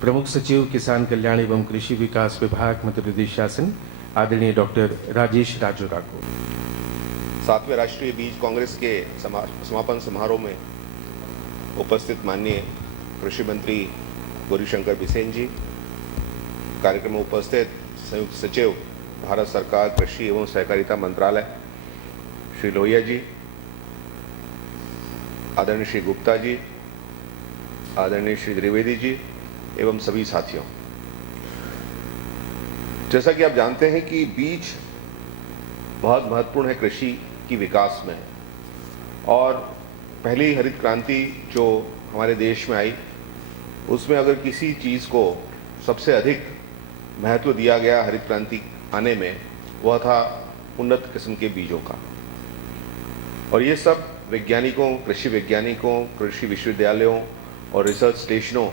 प्रमुख सचिव किसान कल्याण एवं कृषि विकास विभाग मध्य प्रदेश शासन आदरणीय डॉक्टर राजेश राजोरा को 7वें राष्ट्रीय बीज कांग्रेस के समापन समारोह में उपस्थित माननीय कृषि मंत्री गौरीशंकर बिसेन जी, कार्यक्रम में उपस्थित संयुक्त सचिव भारत सरकार कृषि एवं सहकारिता मंत्रालय श्री लोहिया जी, आदरणीय श्री गुप्ता जी, आदरणीय श्री द्विवेदी जी एवं सभी साथियों, जैसा कि आप जानते हैं कि बीज बहुत महत्वपूर्ण है कृषि की विकास में। और पहली हरित क्रांति जो हमारे देश में आई, उसमें अगर किसी चीज को सबसे अधिक महत्व दिया गया हरित क्रांति आने में, वह था उन्नत किस्म के बीजों का। और ये सब वैज्ञानिकों, कृषि विश्वविद्यालयों और रिसर्च स्टेशनों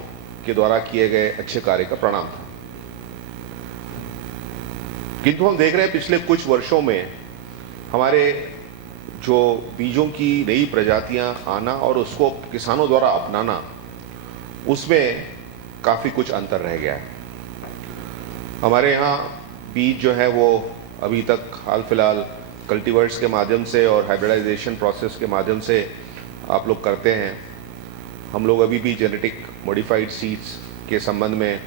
के द्वारा किए गए अच्छे कार्य का परिणाम था। किंतु हम देख रहे हैं पिछले कुछ वर्षों में हमारे जो बीजों की नई प्रजातियां आना और उसको किसानों द्वारा अपनाना, उसमें काफी कुछ अंतर रह गया है। हमारे यहाँ बीज जो है वो अभी तक हाल फिलहाल कल्टीवर्स के माध्यम से और हाइब्रिडाइजेशन प्रोसेस के माध्यम से आप लोग करते हैं। हम लोग अभी भी जेनेटिक मॉडिफाइड सीड्स के संबंध में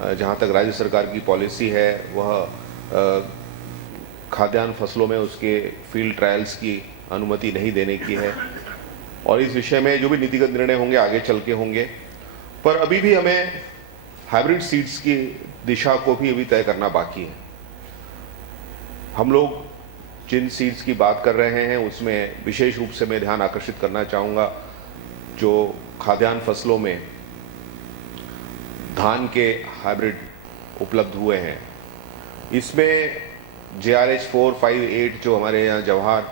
जहाँ तक राज्य सरकार की पॉलिसी है, वह खाद्यान्न फसलों में उसके फील्ड ट्रायल्स की अनुमति नहीं देने की है। और इस विषय में जो भी नीतिगत निर्णय होंगे आगे चल के होंगे, पर अभी भी हमें हाइब्रिड सीड्स की दिशा को भी अभी तय करना बाकी है। हम लोग जिन सीड्स की बात कर रहे हैं उसमें विशेष रूप से मैं ध्यान आकर्षित करना चाहूँगा जो खाद्यान्न फसलों में धान के हाइब्रिड उपलब्ध हुए हैं। इसमें JRH 458 जो हमारे यहाँ जवाहर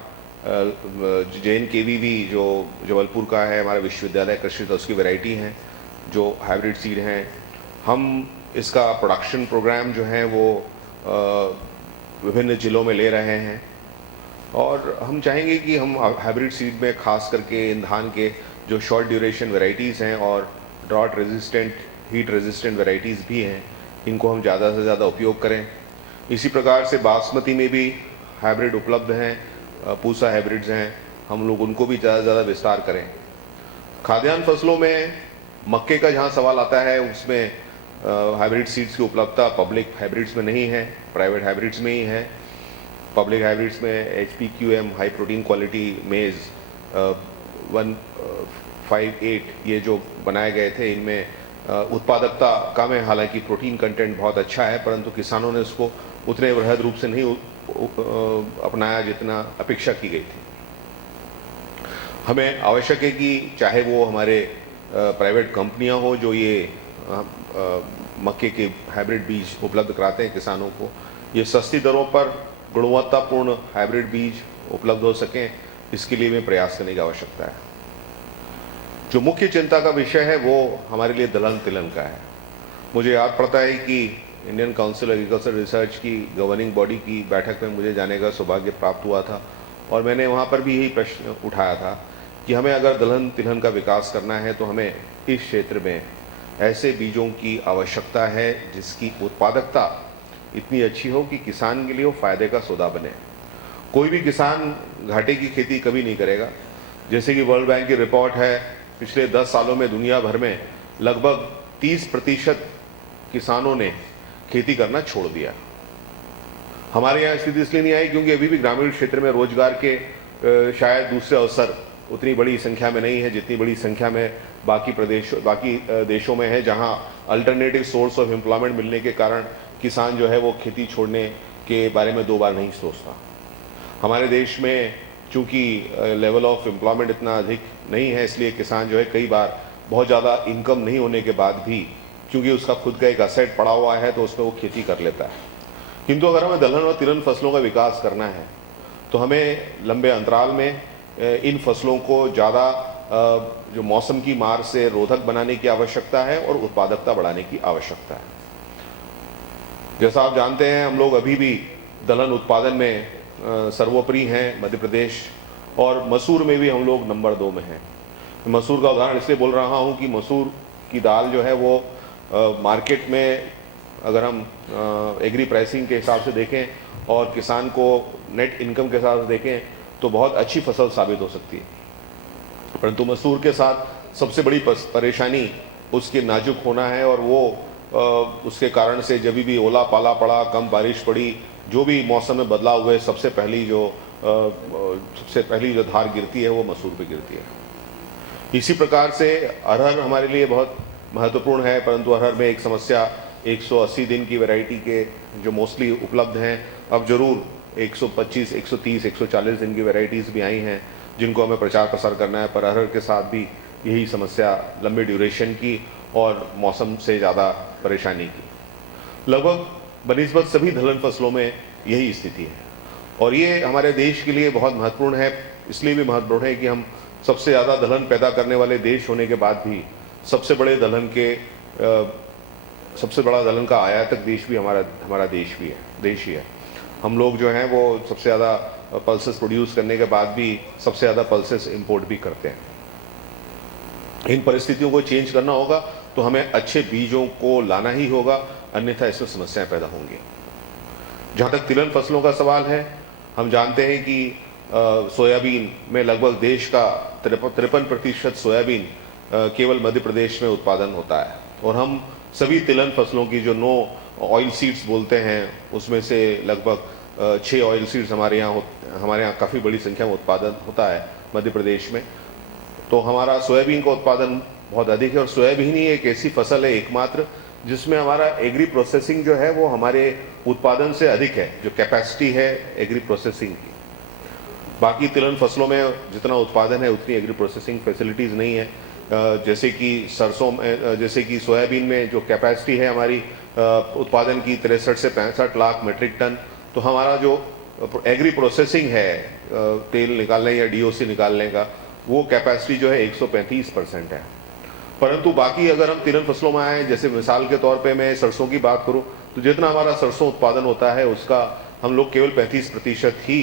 JNKVV जो जबलपुर का है, हमारा विश्वविद्यालय कृषि, तो उसकी वैरायटी हैं जो हाइब्रिड सीड हैं। हम इसका प्रोडक्शन प्रोग्राम जो है वो विभिन्न जिलों में ले रहे हैं और हम चाहेंगे कि हम हाइब्रिड सीड में खास करके इन धान के जो शॉर्ट ड्यूरेशन वैरायटीज़ हैं और drought resistant, heat resistant varieties भी हैं, इनको हम ज़्यादा से ज़्यादा उपयोग करें। इसी प्रकार से बासमती में भी हाइब्रिड उपलब्ध हैं, पूसा हाइब्रिड्स हैं, हम लोग उनको भी ज़्यादा से ज़्यादा विस्तार करें। खाद्यान्न फसलों में मक्के का जहाँ सवाल आता है, उसमें हाइब्रिड सीड्स की उपलब्धता पब्लिक हाइब्रिड्स में नहीं है, प्राइवेट हाइब्रिड्स में ही है। पब्लिक हाइब्रिड्स में HPQM हाई प्रोटीन क्वालिटी मेज 158 ये जो बनाए गए थे, इनमें उत्पादकता कम है, हालांकि प्रोटीन कंटेंट बहुत अच्छा है, परंतु किसानों ने उसको उतने वृहद रूप से नहीं अपनाया जितना अपेक्षा की गई थी। हमें आवश्यक है कि चाहे वो हमारे प्राइवेट कंपनियां हो जो ये मक्के के हाइब्रिड बीज उपलब्ध कराते हैं किसानों को, ये सस्ती दरों पर गुणवत्तापूर्ण हाइब्रिड बीज उपलब्ध हो सकें, इसके लिए हमें प्रयास करने की आवश्यकता है। जो मुख्य चिंता का विषय है वो हमारे लिए दलहन तिलहन का है। मुझे याद पड़ता है कि इंडियन काउंसिल एग्रीकल्चर रिसर्च की गवर्निंग बॉडी की बैठक में मुझे जाने का सौभाग्य प्राप्त हुआ था और मैंने वहाँ पर भी यही प्रश्न उठाया था कि हमें अगर दलहन तिलहन का विकास करना है तो हमें इस क्षेत्र में ऐसे बीजों की आवश्यकता है जिसकी उत्पादकता इतनी अच्छी हो कि किसान के लिए वो फायदे का सौदा बने। कोई भी किसान घाटे की खेती कभी नहीं करेगा। जैसे कि वर्ल्ड बैंक की रिपोर्ट है, पिछले 10 सालों में दुनिया भर में लगभग 30% किसानों ने खेती करना छोड़ दिया। हमारे यहाँ स्थिति इसलिए नहीं आई क्योंकि अभी भी ग्रामीण क्षेत्र में रोजगार के शायद दूसरे अवसर उतनी बड़ी संख्या में नहीं है जितनी बड़ी संख्या में बाकी देशों में है, जहां अल्टरनेटिव सोर्स ऑफ एम्प्लॉयमेंट मिलने के कारण किसान जो है वो खेती छोड़ने के बारे में 2 बार नहीं सोचता। हमारे देश में चूंकि लेवल ऑफ एम्प्लॉयमेंट इतना अधिक नहीं है, इसलिए किसान जो है कई बार बहुत ज़्यादा इनकम नहीं होने के बाद भी, क्योंकि उसका खुद का एक असेट पड़ा हुआ है, तो उसमें वो खेती कर लेता है। किंतु अगर हमें दलहन और तिलहन फसलों का विकास करना है तो हमें लंबे अंतराल में इन फसलों को ज़्यादा जो मौसम की मार से रोधक बनाने की आवश्यकता है और उत्पादकता बढ़ाने की आवश्यकता है। जैसा आप जानते हैं, हम लोग अभी भी दलहन उत्पादन में सर्वोपरि हैं मध्य प्रदेश, और मसूर में भी हम लोग नंबर 2 में हैं। मसूर का उदाहरण इसलिए बोल रहा हूँ कि मसूर की दाल जो है वो मार्केट में अगर हम एग्री प्राइसिंग के हिसाब से देखें और किसान को नेट इनकम के हिसाब से देखें तो बहुत अच्छी फसल साबित हो सकती है। परंतु मसूर के साथ सबसे बड़ी परेशानी उसके नाजुक होना है, और वो उसके कारण से जब भी ओला पाला पड़ा, कम बारिश पड़ी, जो भी मौसम में बदलाव हुए, सबसे पहली जो धार गिरती है वो मसूर पे गिरती है। इसी प्रकार से अरहर हमारे लिए बहुत महत्वपूर्ण है, परंतु अरहर में एक समस्या 180 दिन की वैरायटी के जो मोस्टली उपलब्ध हैं, अब जरूर 125, 130, 140 दिन की वैरायटीज़ भी आई हैं जिनको हमें प्रचार प्रसार करना है। पर अरहर के साथ भी यही समस्या लंबे ड्यूरेशन की और मौसम से ज़्यादा परेशानी की। लगभग बनिस्बत सभी दलहन फसलों में यही स्थिति है, और ये हमारे देश के लिए बहुत महत्वपूर्ण है। इसलिए भी महत्वपूर्ण है कि हम सबसे ज़्यादा दलहन पैदा करने वाले देश होने के बाद भी सबसे बड़ा दलहन का आयातक देश भी हमारा देश ही है। हम लोग जो हैं वो सबसे ज़्यादा पल्सेस प्रोड्यूस करने के बाद भी सबसे ज़्यादा पल्सेस इंपोर्ट भी करते हैं। इन परिस्थितियों को चेंज करना होगा तो हमें अच्छे बीजों को लाना ही होगा, अन्यथा इसमें समस्याएं पैदा होंगी। जहाँ तक तिलहन फसलों का सवाल है, हम जानते हैं कि सोयाबीन में लगभग देश का 53% सोयाबीन केवल मध्य प्रदेश में उत्पादन होता है, और हम सभी तिलहन फसलों की जो 9 ऑयल सीड्स बोलते हैं उसमें से लगभग 6 ऑयल सीड्स हमारे यहाँ काफ़ी बड़ी संख्या में उत्पादन होता है मध्य प्रदेश में। तो हमारा सोयाबीन का उत्पादन बहुत अधिक है, और सोयाबीन ही एक ऐसी फसल है एकमात्र जिसमें हमारा एग्री प्रोसेसिंग जो है वो हमारे उत्पादन से अधिक है, जो कैपेसिटी है एग्री प्रोसेसिंग की। बाकी तिलहन फसलों में जितना उत्पादन है उतनी एग्री प्रोसेसिंग फैसिलिटीज़ नहीं है। जैसे कि सरसों में, जैसे कि सोयाबीन में जो कैपेसिटी है हमारी उत्पादन की 63 से 65 लाख मीट्रिक टन, तो हमारा जो एग्री प्रोसेसिंग है तेल निकालने या डीओसी निकालने का, वो कैपेसिटी जो है 135% है। परंतु बाकी अगर हम तिलहन फसलों में आए, जैसे मिसाल के तौर पे मैं सरसों की बात करूं तो जितना हमारा सरसों उत्पादन होता है उसका हम लोग केवल 35% ही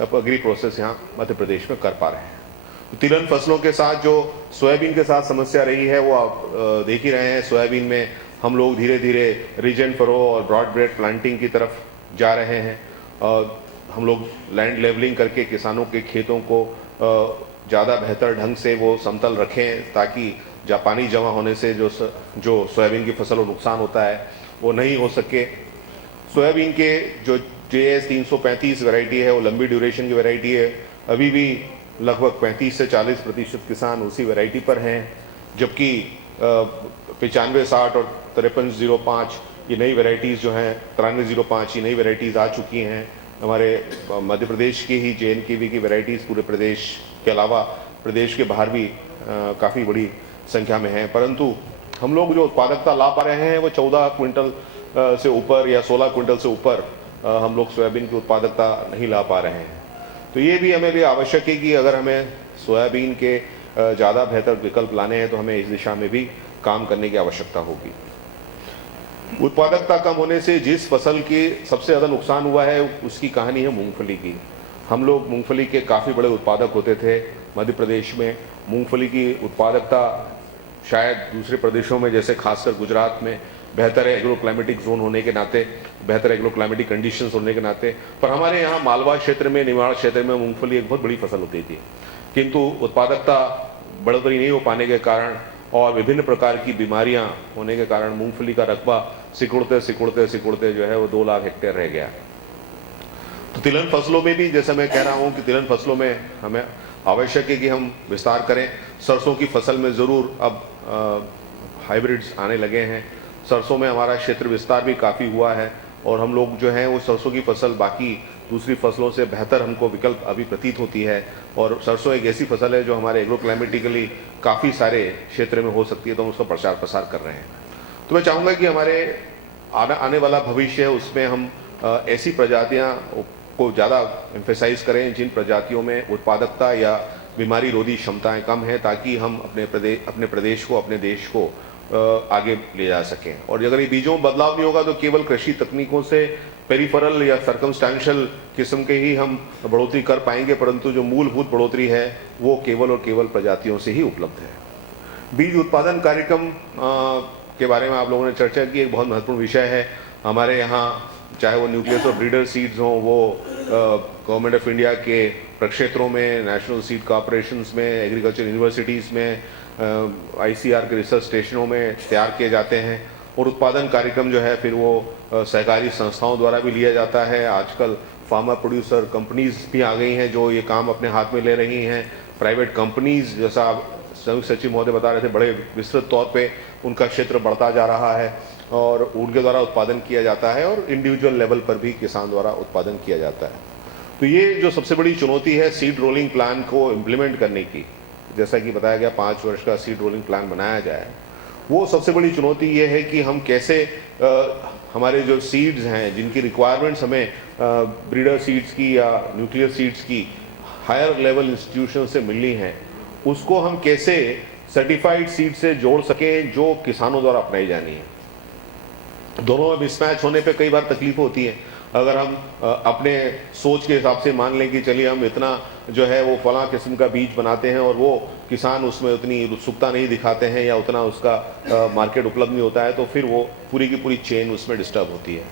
एग्री प्रोसेस यहाँ मध्य प्रदेश में कर पा रहे हैं। तिलहन फसलों के साथ जो सोयाबीन के साथ समस्या रही है वो आप देख ही रहे हैं। सोयाबीन में हम लोग धीरे धीरे रीजन फरो और ब्रॉड ब्रेड प्लांटिंग की तरफ जा रहे हैं। हम लोग लैंड लेवलिंग करके किसानों के खेतों को ज़्यादा बेहतर ढंग से वो समतल रखें, ताकि पानी जमा होने से जो सोयाबीन की फसल को नुकसान होता है वो नहीं हो सके। सोयाबीन के जो JS 335 वैरायटी है वो लंबी ड्यूरेशन की वैरायटी है। अभी भी लगभग 35 से 40% किसान उसी वैरायटी पर हैं, जबकि 95, 60 और 5305 ये नई वैरायटीज़ जो हैं, 9305 ये नई वैरायटीज़ आ चुकी हैं। हमारे मध्य प्रदेश की ही JNKV की वैरायटीज़ पूरे प्रदेश के अलावा प्रदेश के बाहर भी काफ़ी बड़ी संख्या में हैं। परंतु हम लोग जो उत्पादकता ला पा रहे हैं वो 14 क्विंटल से ऊपर या 16 क्विंटल से ऊपर हम लोग सोयाबीन की उत्पादकता नहीं ला पा रहे हैं। तो ये भी हमें भी आवश्यक है कि अगर हमें सोयाबीन के ज़्यादा बेहतर विकल्प लाने हैं तो हमें इस दिशा में भी काम करने की आवश्यकता होगी। उत्पादकता कम होने से जिस फसल की सबसे ज़्यादा नुकसान हुआ है उसकी कहानी है मूंगफली की। हम लोग मूंगफली के काफ़ी बड़े उत्पादक होते थे मध्य प्रदेश में। मूंगफली की उत्पादकता शायद दूसरे प्रदेशों में, जैसे खासकर गुजरात में, बेहतर एग्रो क्लाइमेटिक जोन होने के नाते, बेहतर एग्रो क्लाइमेटिक कंडीशंस होने के नाते, पर हमारे यहाँ मालवा क्षेत्र में, निमाड़ क्षेत्र में मूंगफली एक बहुत बड़ी फसल होती थी, किंतु उत्पादकता बढ़ोतरी नहीं हो पाने के कारण और विभिन्न प्रकार की बीमारियां होने के कारण मूंगफली का रकबा सिकुड़ते जो है वो 2 लाख हेक्टेयर रह गया। तो तिलहन फसलों में भी जैसे मैं कह रहा हूँ कि तिलहन फसलों में हमें आवश्यक है कि हम विस्तार करें। सरसों की फसल में ज़रूर अब हाइब्रिड्स आने लगे हैं। सरसों में हमारा क्षेत्र विस्तार भी काफ़ी हुआ है, और हम लोग जो हैं वो सरसों की फसल बाकी दूसरी फसलों से बेहतर हमको विकल्प अभी प्रतीत होती है। और सरसों एक ऐसी फसल है जो हमारे एग्रो क्लाइमेटिकली काफ़ी सारे क्षेत्र में हो सकती है, तो हम उसका प्रचार प्रसार कर रहे हैं। तो मैं चाहूँगा कि हमारे आने वाला भविष्य है उसमें हम ऐसी प्रजातियाँ को ज़्यादा एम्फेसाइज करें जिन प्रजातियों में उत्पादकता या बीमारी रोधी क्षमताएं कम हैं, ताकि हम अपने प्रदेश को, अपने देश को आगे ले जा सकें। और अगर ये बीजों में बदलाव नहीं होगा तो केवल कृषि तकनीकों से पेरिफेरल या सर्कमस्टेंशियल किस्म के ही हम बढ़ोतरी कर पाएंगे, परंतु जो मूलभूत बढ़ोतरी है वो केवल और केवल प्रजातियों से ही उपलब्ध है। बीज उत्पादन कार्यक्रम के बारे में आप लोगों ने चर्चा की, एक बहुत महत्वपूर्ण विषय है हमारे यहाँ, चाहे वो न्यूक्लियस और ब्रीडर सीड्स हों, वो गवर्नमेंट ऑफ इंडिया के प्रक्षेत्रों में, नेशनल सीड कॉर्पोरेशंस में, एग्रीकल्चर यूनिवर्सिटीज़ में, ICR के रिसर्च स्टेशनों में तैयार किए जाते हैं और उत्पादन कार्यक्रम जो है फिर वो सहकारी संस्थाओं द्वारा भी लिया जाता है। आजकल फार्मर प्रोड्यूसर कंपनीज भी आ गई हैं जो ये काम अपने हाथ में ले रही हैं। प्राइवेट कंपनीज, जैसा आप संयुक्त सचिव महोदय बता रहे थे, बड़े विस्तृत तौर पे उनका क्षेत्र बढ़ता जा रहा है और उनके द्वारा उत्पादन किया जाता है और इंडिविजुअल लेवल पर भी किसान द्वारा उत्पादन किया जाता है। तो ये जो सबसे बड़ी चुनौती है सीड रोलिंग प्लान को इम्प्लीमेंट करने की, जैसा कि बताया गया 5 वर्ष का सीड रोलिंग प्लान बनाया जाए, वो सबसे बड़ी चुनौती ये है कि हम कैसे हमारे जो सीड्स हैं जिनकी रिक्वायरमेंट्स हमें ब्रीडर सीड्स की या न्यूक्लियर सीड्स की हायर लेवल इंस्टीट्यूशन से मिलनी है, उसको हम कैसे सर्टिफाइड सीड से जोड़ सकें जो किसानों द्वारा अपनाई जानी है। दोनों में मिसमैच होने पे कई बार तकलीफ होती है। अगर हम अपने सोच के हिसाब से मान लें कि चलिए हम इतना जो है वो फलां किस्म का बीज बनाते हैं और वो किसान उसमें उतनी उत्सुकता नहीं दिखाते हैं या उतना उसका मार्केट उपलब्ध नहीं होता है, तो फिर वो पूरी की पूरी चेन उसमें डिस्टर्ब होती है।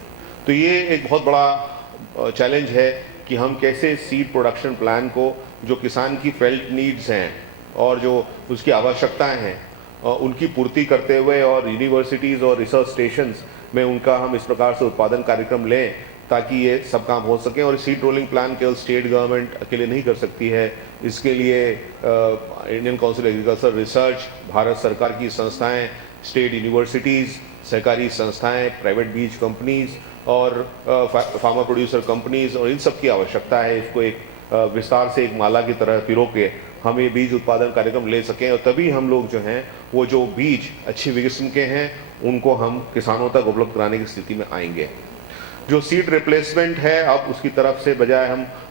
तो ये एक बहुत बड़ा चैलेंज है कि हम कैसे सीड प्रोडक्शन प्लान को, जो किसान की फेल्ट नीड्स हैं और जो उसकी आवश्यकताएं हैं, उनकी पूर्ति करते हुए और यूनिवर्सिटीज़ और रिसर्च स्टेशंस में उनका हम इस प्रकार से उत्पादन कार्यक्रम लें ताकि ये सब काम हो सके। और सीड रोलिंग प्लान केवल स्टेट गवर्नमेंट अकेले नहीं कर सकती है, इसके लिए Indian council agriculture research, Bharat सरकार की संस्थाएं, स्टेट यूनिवर्सिटीज़, सहकारी संस्थाएं, प्राइवेट बीज कंपनीज और फार्मर प्रोड्यूसर कंपनीज, और इन सब की आवश्यकता है। इसको एक विस्तार से एक माला की तरह पिरो के हम ये बीज उत्पादन कार्यक्रम ले सकें और तभी हम लोग जो हैं वो जो बीज अच्छी किस्म के हैं उनको हम किसानों तक उपलब्ध कराने की स्थिति में आएंगे। जो सीड रिप्लेसमेंट है, अब उसकी तरफ से बजाय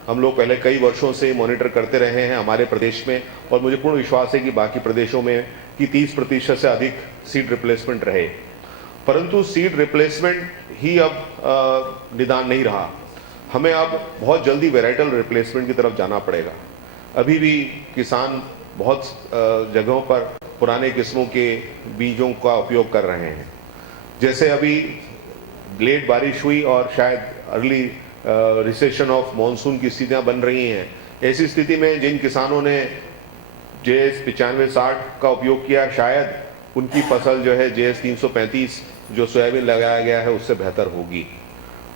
हम लोग पहले कई वर्षों से मॉनिटर करते रहे हैं हमारे प्रदेश में, और मुझे पूर्ण विश्वास है कि बाकी प्रदेशों में कि 30% से अधिक सीड रिप्लेसमेंट रहे। परंतु सीड रिप्लेसमेंट ही अब निदान नहीं रहा, हमें अब बहुत जल्दी वेराइटल रिप्लेसमेंट की तरफ जाना पड़ेगा। अभी भी किसान बहुत जगहों पर पुराने किस्मों के बीजों का उपयोग कर रहे हैं। जैसे अभी लेट बारिश हुई और शायद अर्ली रिसेशन ऑफ मॉनसून की स्थितियां बन रही हैं, ऐसी स्थिति में जिन किसानों ने JS 9560 का उपयोग किया, शायद उनकी फसल जो है JS 335 जो सोयाबीन लगाया गया है उससे बेहतर होगी।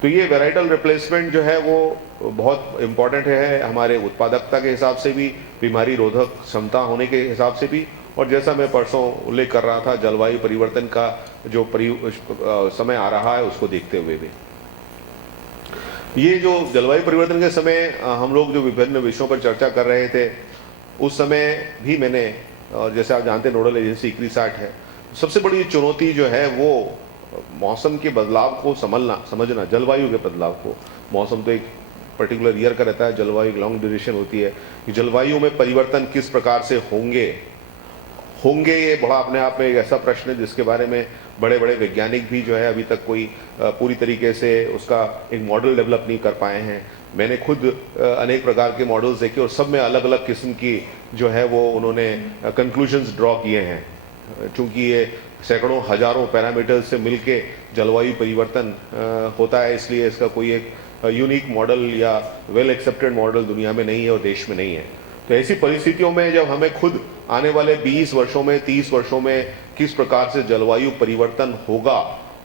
तो ये वेराइटल रिप्लेसमेंट जो है वो बहुत इम्पॉर्टेंट है हमारे उत्पादकता के हिसाब से भी, बीमारी रोधक क्षमता होने के हिसाब से भी, और जैसा मैं परसों उल्लेख कर रहा था जलवायु परिवर्तन का जो समय आ रहा है उसको देखते हुए भी। ये जो जलवायु परिवर्तन के समय हम लोग जो विभिन्न विषयों पर चर्चा कर रहे थे, उस समय भी मैंने, और जैसे आप जानते हैं नोडल एजेंसी ICRISAT है, सबसे बड़ी चुनौती जो है वो मौसम के बदलाव को समझना, जलवायु के बदलाव को। मौसम तो एक पर्टिकुलर ईयर का रहता है, जलवायु एक लॉन्ग ड्यूरेशन होती है। जलवायु में परिवर्तन किस प्रकार से होंगे, ये बड़ा अपने आप में एक ऐसा प्रश्न है जिसके बारे में बड़े बड़े वैज्ञानिक भी जो है अभी तक कोई पूरी तरीके से उसका एक मॉडल डेवलप नहीं कर पाए हैं। मैंने खुद अनेक प्रकार के मॉडल्स देखे और सब में अलग अलग किस्म की जो है वो उन्होंने कंक्लूजन्स ड्रॉ किए हैं। चूँकि ये सैकड़ों हजारों पैरामीटर्स से मिलके जलवायु परिवर्तन होता है, इसलिए इसका कोई एक यूनिक मॉडल या वेल एक्सेप्टेड मॉडल दुनिया में नहीं है और देश में नहीं है। तो ऐसी परिस्थितियों में जब हमें खुद आने वाले 20 वर्षों में, 30 वर्षों में किस प्रकार से जलवायु परिवर्तन होगा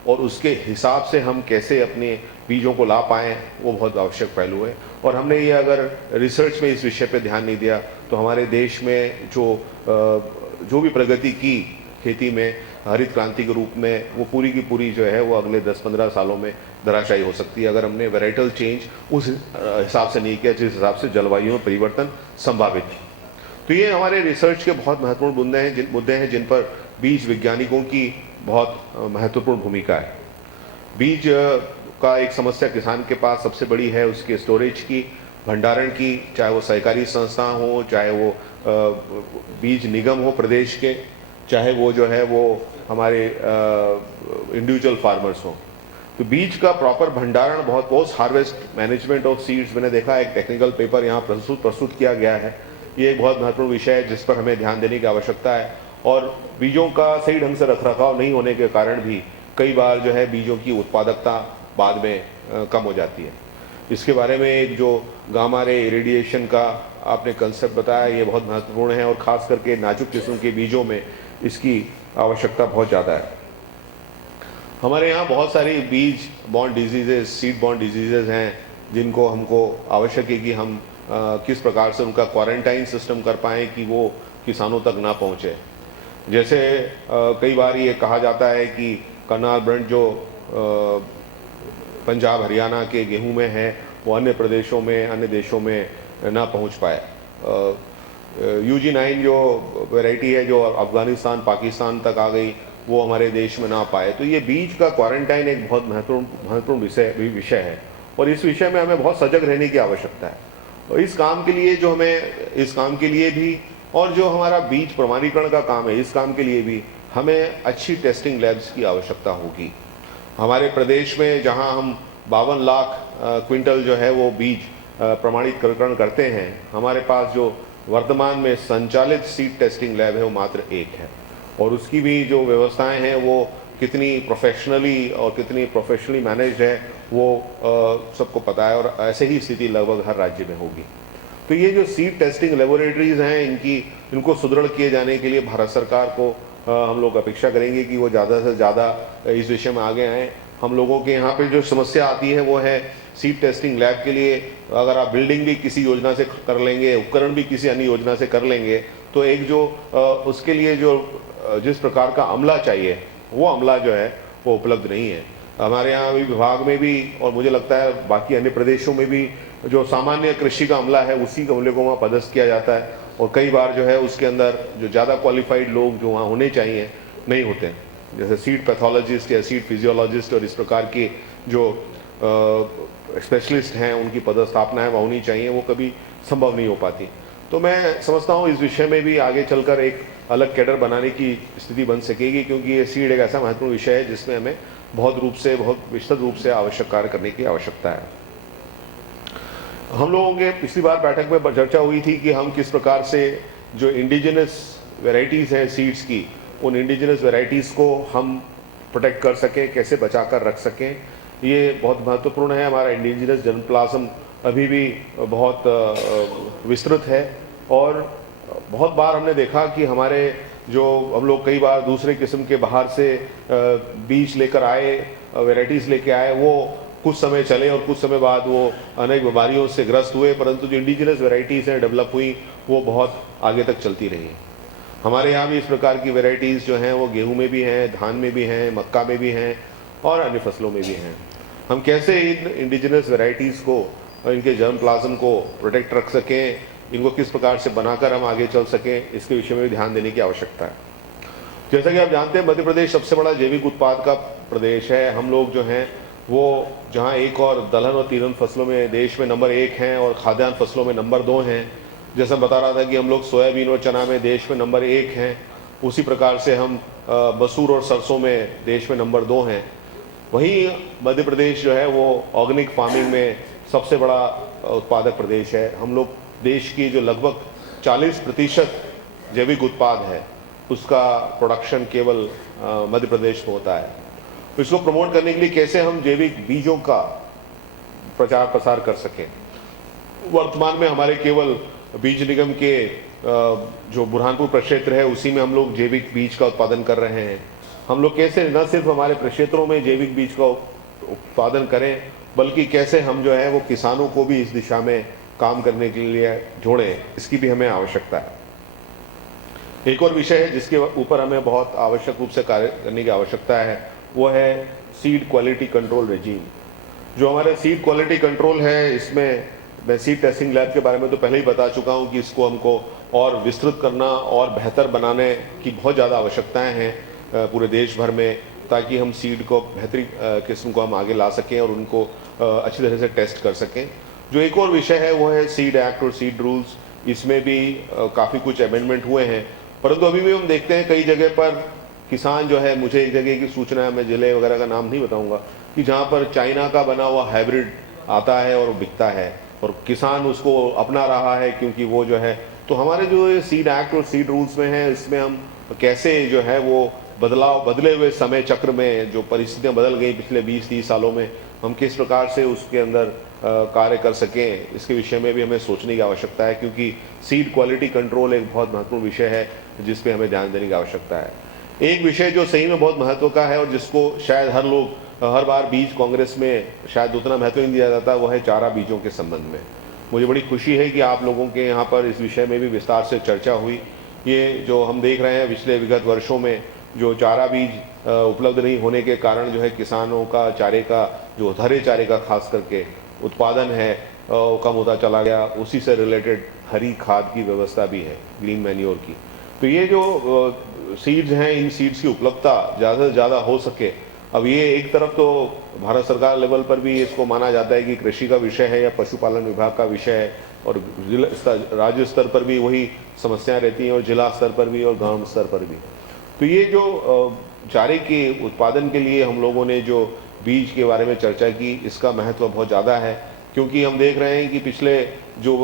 और उसके हिसाब से हम कैसे अपने बीजों को ला पाएँ, वो बहुत आवश्यक पहलू है। और हमने ये अगर रिसर्च में इस विषय पे ध्यान नहीं दिया तो हमारे देश में जो भी प्रगति की खेती में हरित क्रांति के रूप में, वो पूरी की पूरी जो है वो अगले 10-15 सालों में धराशायी हो सकती है अगर हमने वेराइटल चेंज उस हिसाब से नहीं किया जिस हिसाब से जलवायु में परिवर्तन संभावित है। तो ये हमारे रिसर्च के बहुत महत्वपूर्ण मुद्दे हैं जिन पर बीज वैज्ञानिकों की बहुत महत्वपूर्ण भूमिका है। बीज का एक समस्या किसान के पास सबसे बड़ी है उसके स्टोरेज की, भंडारण की, चाहे वो सहकारी संस्था हो, चाहे वो बीज निगम हो प्रदेश के, चाहे वो जो है वो हमारे इंडिविजुअल फार्मर्स हो। तो बीज का प्रॉपर भंडारण, बहुत post harvest management of seeds, मैंने देखा एक टेक्निकल पेपर यहाँ प्रस्तुत किया गया है। ये एक बहुत महत्वपूर्ण विषय है जिस पर हमें ध्यान देने की आवश्यकता है। और बीजों का सही ढंग से रखरखाव नहीं होने के कारण भी कई बार जो है बीजों की उत्पादकता बाद में कम हो जाती है। इसके बारे में एक जो गामा रे इरेडिएशन का आपने कंसेप्ट बताया, ये बहुत महत्वपूर्ण है और ख़ास करके नाजुक किस्म के बीजों में इसकी आवश्यकता बहुत ज़्यादा है। हमारे यहाँ बहुत सारी बीज born diseases, seed born diseases हैं जिनको हमको आवश्यक है कि हम किस प्रकार से उनका क्वारंटाइन सिस्टम कर पाएँ कि वो किसानों तक ना पहुँचे। जैसे कई बार ये कहा जाता है कि करनाल ब्रंट जो पंजाब हरियाणा के गेहूं में है वो अन्य प्रदेशों में, अन्य देशों में ना पहुंच पाए। UG9 जो वैरायटी है जो अफगानिस्तान पाकिस्तान तक आ गई वो हमारे देश में ना पाए। तो ये बीज का क्वारंटाइन एक बहुत महत्वपूर्ण विषय है और इस विषय में हमें बहुत सजग रहने की आवश्यकता है। और इस काम के लिए जो हमें इस काम के लिए भी और जो हमारा बीज प्रमाणीकरण का काम है इस काम के लिए भी हमें अच्छी टेस्टिंग लैब्स की आवश्यकता होगी। हमारे प्रदेश में जहां हम 52 लाख क्विंटल जो है वो बीज प्रमाणीकरण करते हैं, हमारे पास जो वर्तमान में संचालित सीड टेस्टिंग लैब है वो मात्र एक है और उसकी भी जो व्यवस्थाएं हैं वो कितनी प्रोफेशनली और कितनी प्रोफेशनली मैनेज्ड है वो सबको पता है और ऐसे ही स्थिति लगभग हर राज्य में होगी। तो ये जो सीड टेस्टिंग लेबोरेटरीज हैं इनको सुदृढ़ किए जाने के लिए भारत सरकार को हम लोग अपेक्षा करेंगे कि वो ज़्यादा से ज़्यादा इस विषय में आगे आएँ। हम लोगों के यहाँ पे जो समस्या आती है वो है सीड टेस्टिंग लैब के लिए अगर आप बिल्डिंग भी किसी योजना से कर लेंगे, उपकरण भी किसी अन्य योजना से कर लेंगे तो एक जो उसके लिए जो जिस प्रकार का अमला चाहिए वो अमला जो है वो उपलब्ध नहीं है। हमारे यहाँ भी विभाग में भी और मुझे लगता है बाकी अन्य प्रदेशों में भी जो सामान्य कृषि का अमला है उसी अमले को वहाँ पदस्थ किया जाता है और कई बार जो है उसके अंदर जो ज़्यादा क्वालिफाइड लोग जो वहाँ होने चाहिए नहीं होते हैं, जैसे सीड पैथोलॉजिस्ट या सीड फिजियोलॉजिस्ट और इस प्रकार के जो स्पेशलिस्ट हैं उनकी पदस्थापना है वह होनी चाहिए, वो कभी संभव नहीं हो पाती। तो मैं समझता हूँ इस विषय में भी आगे चलकर एक अलग कैडर बनाने की स्थिति बन सकेगी क्योंकि ये सीड एक ऐसा महत्वपूर्ण विषय है जिसमें हमें बहुत विस्तृत रूप से आवश्यक कार्य करने की आवश्यकता है। हम लोगों के पिछली बार बैठक में चर्चा हुई थी कि हम किस प्रकार से जो इंडिजिनस वेराइटीज़ हैं सीड्स की, उन इंडिजिनस वेराइटीज़ को हम प्रोटेक्ट कर सकें, कैसे बचा कर रख सकें, ये बहुत महत्वपूर्ण है। हमारा इंडिजिनस जर्मप्लाज्म अभी भी बहुत विस्तृत है और बहुत बार हमने देखा कि हमारे जो हम लोग कई बार दूसरे किस्म के बाहर से बीज लेकर आए, वेराइटीज़ लेके आए, वो कुछ समय चले और कुछ समय बाद वो अनेक बीमारियों से ग्रस्त हुए, परंतु जो इंडिजिनस वेराइटीज़ हैं डेवलप हुई वो बहुत आगे तक चलती रही। हमारे यहाँ भी इस प्रकार की वेराइटीज़ जो हैं वो गेहूं में भी हैं, धान में भी हैं, मक्का में भी हैं और अन्य फसलों में भी हैं। हम कैसे इन इंडिजिनस वेराइटीज़ को, इनके जर्म प्लाज्म को प्रोटेक्ट रख सकें, इनको किस प्रकार से बनाकर हम आगे चल सकें, इसके विषय में भी ध्यान देने की आवश्यकता है। जैसा कि आप जानते हैं मध्य प्रदेश सबसे बड़ा जैविक उत्पाद का प्रदेश है। हम लोग जो हैं वो जहाँ एक और दलहन और तिलहन फसलों में देश में नंबर 1 हैं और खाद्यान्न फसलों में नंबर 2 हैं। जैसा बता रहा था कि हम लोग सोयाबीन और चना में देश में नंबर 1 हैं, उसी प्रकार से हम मसूर और सरसों में देश में नंबर 2 हैं। वहीं मध्य प्रदेश जो है वो ऑर्गेनिक फार्मिंग में सबसे बड़ा उत्पादक प्रदेश है। हम लोग देश की जो लगभग 40% जैविक उत्पाद है उसका प्रोडक्शन केवल मध्य प्रदेश में होता है। इसको प्रमोट करने के लिए कैसे हम जैविक बीजों का प्रचार प्रसार कर सकें। वर्तमान में हमारे केवल बीज निगम के जो बुरहानपुर प्रक्षेत्र है उसी में हम लोग जैविक बीज का उत्पादन कर रहे हैं। हम लोग कैसे न सिर्फ हमारे प्रक्षेत्रों में जैविक बीज का उत्पादन करें बल्कि कैसे हम जो है वो किसानों को भी इस दिशा में काम करने के लिए जोड़ें, इसकी भी हमें आवश्यकता है। एक और विषय है जिसके ऊपर हमें बहुत आवश्यक रूप से कार्य करने की आवश्यकता है, वो है सीड क्वालिटी कंट्रोल रेजीम। जो हमारे सीड क्वालिटी कंट्रोल है, इसमें मैं सीड टेस्टिंग लैब के बारे में तो पहले ही बता चुका हूँ कि इसको हमको और विस्तृत करना और बेहतर बनाने की बहुत ज़्यादा आवश्यकताएं हैं पूरे देश भर में, ताकि हम सीड को बेहतरीन किस्म को हम आगे ला सकें और उनको अच्छी तरह से टेस्ट कर सकें। जो एक और विषय है वो है सीड एक्ट और सीड रूल्स। इसमें भी काफ़ी कुछ अमेंडमेंट हुए हैं, परंतु अभी भी हम देखते हैं कई जगह पर किसान जो है, मुझे एक जगह की सूचना है, मैं जिले वगैरह का नाम नहीं बताऊंगा, कि जहाँ पर चाइना का बना हुआ हाइब्रिड आता है और बिकता है और किसान उसको अपना रहा है क्योंकि वो जो है। तो हमारे जो सीड एक्ट और सीड रूल्स में है इसमें हम कैसे जो है वो बदले हुए समय चक्र में जो परिस्थितियां बदल गई पिछले 20-30 सालों में, हम किस प्रकार से उसके अंदर कार्य कर सकें, इसके विषय में भी हमें सोचने की आवश्यकता है, क्योंकि सीड क्वालिटी कंट्रोल एक बहुत महत्वपूर्ण विषय है जिस पे हमें ध्यान देने की आवश्यकता है। एक विषय जो सही में बहुत महत्व का है और जिसको शायद हर बार बीज कांग्रेस में शायद उतना महत्व नहीं दिया जाता, वो है चारा बीजों के संबंध में। मुझे बड़ी खुशी है कि आप लोगों के यहाँ पर इस विषय में भी विस्तार से चर्चा हुई। ये जो हम देख रहे हैं पिछले विगत वर्षों में जो चारा बीज उपलब्ध नहीं होने के कारण जो है किसानों का चारे का जो हरे चारे का खास करके उत्पादन है कम होता चला गया। उसी से रिलेटेड हरी खाद की व्यवस्था भी है, ग्रीन मैन्योर की। तो ये जो सीड्स हैं, इन सीड्स की उपलब्धता ज़्यादा से ज़्यादा हो सके। अब ये एक तरफ तो भारत सरकार लेवल पर भी इसको माना जाता है कि कृषि का विषय है या पशुपालन विभाग का विषय है, और राज्य स्तर पर भी वही समस्याएं रहती हैं और जिला स्तर पर भी और गांव स्तर पर भी। तो ये जो चारे के उत्पादन के लिए हम लोगों ने जो बीज के बारे में चर्चा की, इसका महत्व बहुत ज़्यादा है, क्योंकि हम देख रहे हैं कि पिछले जो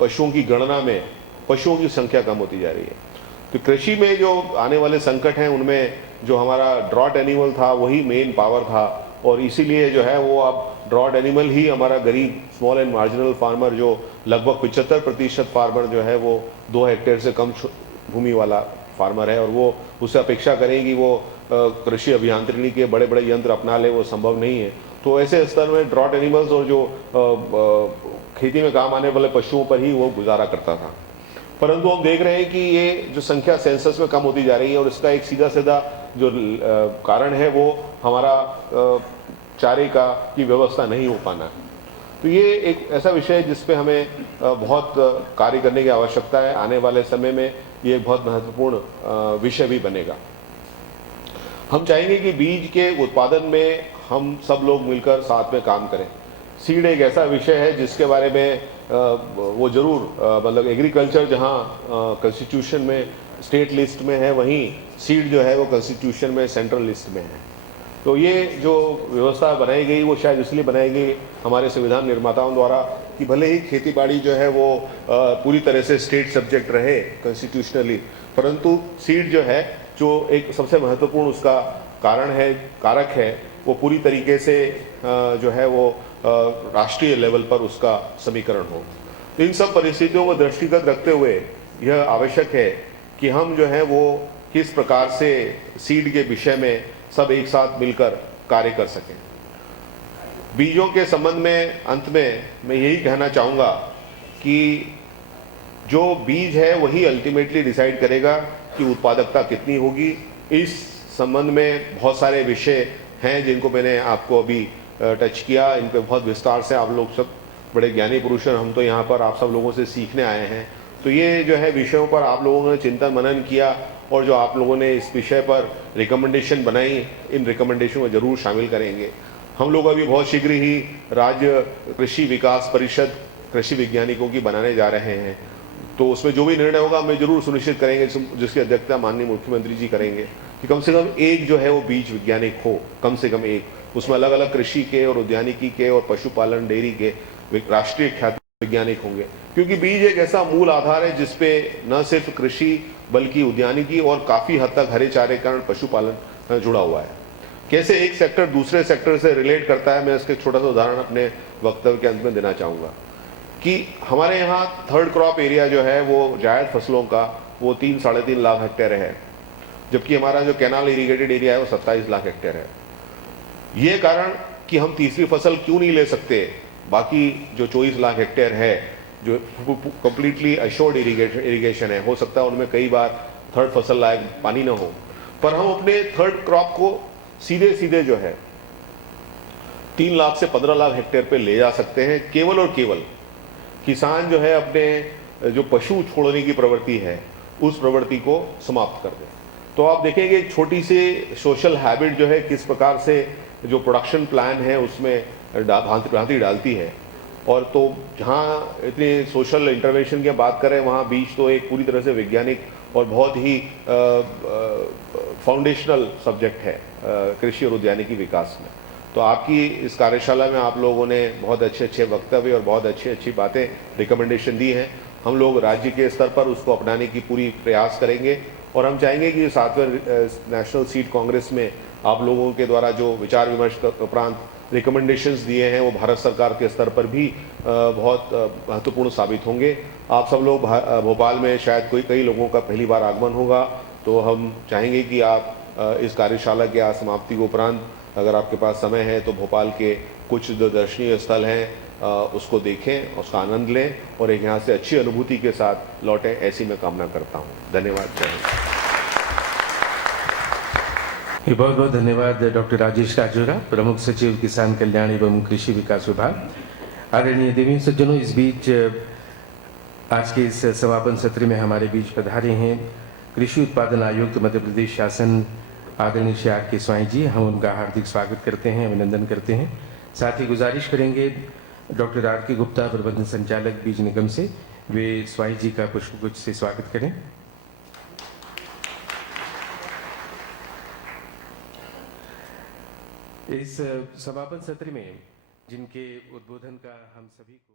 पशुओं की गणना में पशुओं की संख्या कम होती जा रही है। तो कृषि में जो आने वाले संकट हैं उनमें जो हमारा ड्रॉट एनिमल था वही मेन पावर था, और इसीलिए जो है वो अब ड्रॉट एनिमल ही हमारा गरीब स्मॉल एंड मार्जिनल फार्मर, जो लगभग 75% फार्मर जो है वो 2 हेक्टेयर से कम भूमि वाला फार्मर है, और वो उससे अपेक्षा करें कि वो कृषि अभियांत्रिकी के बड़े बड़े यंत्र अपना ले, वो संभव नहीं है। तो ऐसे स्तर में ड्रॉट एनिमल्स और जो खेती में काम आने वाले पशुओं पर ही वो गुजारा करता था। परंतु हम देख रहे हैं कि ये जो संख्या सेंसस में कम होती जा रही है, और इसका एक सीधा सीधा जो कारण है वो हमारा चारे की व्यवस्था नहीं हो पाना है। तो ये एक ऐसा विषय है जिस पे हमें बहुत कार्य करने की आवश्यकता है। आने वाले समय में ये बहुत महत्वपूर्ण विषय भी बनेगा। हम चाहेंगे कि बीज के उत्पादन में हम सब लोग मिलकर साथ में काम करें। सीड एक ऐसा विषय है जिसके बारे में वो जरूर मतलब एग्रीकल्चर जहाँ कॉन्स्टिट्यूशन में स्टेट लिस्ट में है, वहीं सीड जो है वो कॉन्स्टिट्यूशन में सेंट्रल लिस्ट में है। तो ये जो व्यवस्था बनाई गई वो शायद इसलिए बनाई गई हमारे संविधान निर्माताओं द्वारा कि भले ही खेती बाड़ी जो है वो पूरी तरह से स्टेट सब्जेक्ट रहे कॉन्स्टिट्यूशनली, परंतु सीड जो है जो एक सबसे महत्वपूर्ण उसका कारक है, वो पूरी तरीके से जो है वो राष्ट्रीय लेवल पर उसका समीकरण हो। तो इन सब परिस्थितियों को दृष्टिगत रखते हुए यह आवश्यक है कि हम जो है वो किस प्रकार से सीड के विषय में सब एक साथ मिलकर कार्य कर सकें। बीजों के संबंध में अंत में मैं यही कहना चाहूँगा कि जो बीज है वही अल्टीमेटली डिसाइड करेगा कि उत्पादकता कितनी होगी। इस संबंध में बहुत सारे विषय हैं जिनको मैंने आपको अभी टच किया। इन पे बहुत विस्तार से आप लोग सब बड़े ज्ञानी पुरुष हैं, हम तो यहाँ पर आप सब लोगों से सीखने आए हैं। तो ये जो है विषयों पर आप लोगों ने चिंतन मनन किया, और जो आप लोगों ने इस विषय पर रिकमेंडेशन बनाई, इन रिकमेंडेशन को जरूर शामिल करेंगे। हम लोग अभी बहुत शीघ्र ही राज्य कृषि विकास परिषद कृषि वैज्ञानिकों की बनाने जा रहे हैं। तो उसमें जो भी निर्णय होगा हमें जरूर सुनिश्चित करेंगे, जिसकी अध्यक्षता माननीय मुख्यमंत्री जी करेंगे, कि कम से कम एक जो है वो बीज वैज्ञानिक हो, कम से कम एक। उसमें अलग अलग कृषि के और उद्यानिकी के और पशुपालन डेयरी के राष्ट्रीय ख्याति वैज्ञानिक होंगे, क्योंकि बीज एक ऐसा मूल आधार है जिसपे न सिर्फ कृषि बल्कि उद्यानिकी और काफी हद तक हरे चारे का पशुपालन जुड़ा हुआ है। कैसे एक सेक्टर दूसरे सेक्टर से रिलेट करता है, मैं इसके छोटा सा उदाहरण अपने वक्तव्य के अंत में देना चाहूंगा कि हमारे यहाँ थर्ड क्रॉप एरिया जो है वो जायद फसलों का वो 3-3.5 लाख हेक्टेयर है, जबकि हमारा जो कैनाल इरिगेटेड एरिया है वो 27 लाख हेक्टेयर है। ये कारण कि हम तीसरी फसल क्यों नहीं ले सकते, बाकी जो 24 लाख हेक्टेयर है जो कंप्लीटली अश्योर्ड इरिगेशन है, हो सकता है उनमें कई बार थर्ड फसल लायक पानी ना हो, पर हम अपने थर्ड क्रॉप को सीधे सीधे जो है 3 लाख से 15 लाख हेक्टेयर पे ले जा सकते हैं, केवल और केवल किसान जो है अपने जो पशु छोड़ने की प्रवृत्ति है उस प्रवृत्ति को समाप्त कर दे। तो आप देखेंगे एक छोटी सी सोशल हैबिट जो है किस प्रकार से जो प्रोडक्शन प्लान है उसमें भ्रांति डालती है। और तो जहाँ इतनी सोशल इंटरवेंशन की बात करें, वहाँ बीज तो एक पूरी तरह से वैज्ञानिक और बहुत ही फाउंडेशनल सब्जेक्ट है कृषि और उद्यानिकी विकास में। तो आपकी इस कार्यशाला में आप लोगों ने बहुत अच्छे अच्छे वक्तव्य और बहुत अच्छी बातें रिकमेंडेशन दी हैं। हम लोग राज्य के स्तर पर उसको अपनाने की पूरी प्रयास करेंगे और हम चाहेंगे कि 7वें नेशनल सीट कांग्रेस में आप लोगों के द्वारा जो विचार विमर्श उपरांत रिकमेंडेशंस दिए हैं वो भारत सरकार के स्तर पर भी बहुत महत्वपूर्ण साबित होंगे। आप सब लोग भोपाल में शायद कई लोगों का पहली बार आगमन होगा, तो हम चाहेंगे कि आप इस कार्यशाला के आज समाप्ति के उपरांत अगर आपके पास समय है तो भोपाल के कुछ जो दर्शनीय स्थल हैं उसको देखें, उसका आनंद लें और एक यहाँ से अच्छी अनुभूति के साथ लौटें, ऐसी मैं कामना करता हूँ। धन्यवाद। जय हिंद। बहुत बहुत धन्यवाद डॉक्टर राजेश राजौरा, प्रमुख सचिव किसान कल्याण एवं कृषि विकास विभाग। आदरणीय देवी सज्जनों, इस बीच आज के इस समापन सत्र में हमारे बीच पधारे हैं कृषि उत्पादन आयुक्त मध्य प्रदेश शासन आदरणीय श्री आर के स्वाई जी। हम उनका हार्दिक स्वागत करते हैं, अभिनंदन करते हैं। साथ ही गुजारिश करेंगे डॉक्टर आर के गुप्ता, प्रबंध संचालक बीज निगम से, वे स्वाई जी का पुष्पगुच्छ से स्वागत करें। इस समापन सत्र में जिनके उद्बोधन का हम सभी को